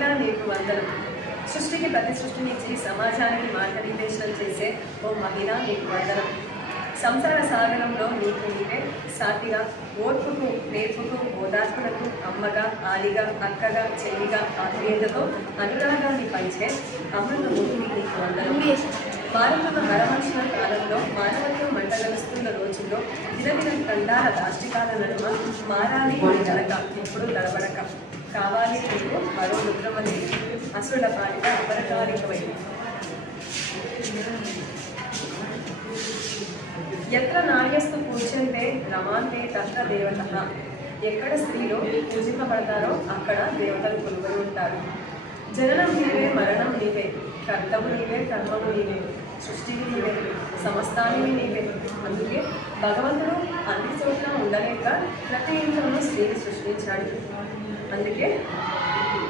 మహిళ నీకు వందనం. సృష్టికి ప్రతి సృష్టినిచ్చి సమాజానికి మార్గనిర్దేశనం చేసే ఓ మహిళ నీకు వందనం. సంసార సాగరంలో నీకు నీవే సాటిగా, ఓర్పుకు నేర్పుకు ఓదార్పులకు అమ్మగా, ఆలిగా, అక్కగా, చెల్లిగా, ఆత్మీయతతో అనురాగాన్ని పంచే అమృతమూర్తి నీకు వందనం. మారుతున్న నరమనుషుల కాలంలో మానవత్వం మంటగలుస్తున్న రోజుల్లో దినదిన కండాల దాష్టికాల నడుమ మారాలి నీ నడక ఎప్పుడు తడబడక. కావాలి నీకు మరో రుద్రమని అసురుల పాలిట అపరకాలికవై. ఎత్ర నార్యస్తు పూజ్యంతే రమాంతే తత్ర దేవతః. ఎక్కడ స్త్రీలు పూజింపబడతారో అక్కడ దేవతలు కొలువై ఉంటారు. జననం నీవే, మరణం నీవే, కర్తవు నీవే, కర్మము నీవే, సృష్టిని నీవే, సమస్తాన్ని నీవే. అందుకే భగవంతుడు అన్ని చోట్ల ఉండలేక ప్రతి ఇంట్లోనూ స్త్రీని సృష్టించాడు. అందుకే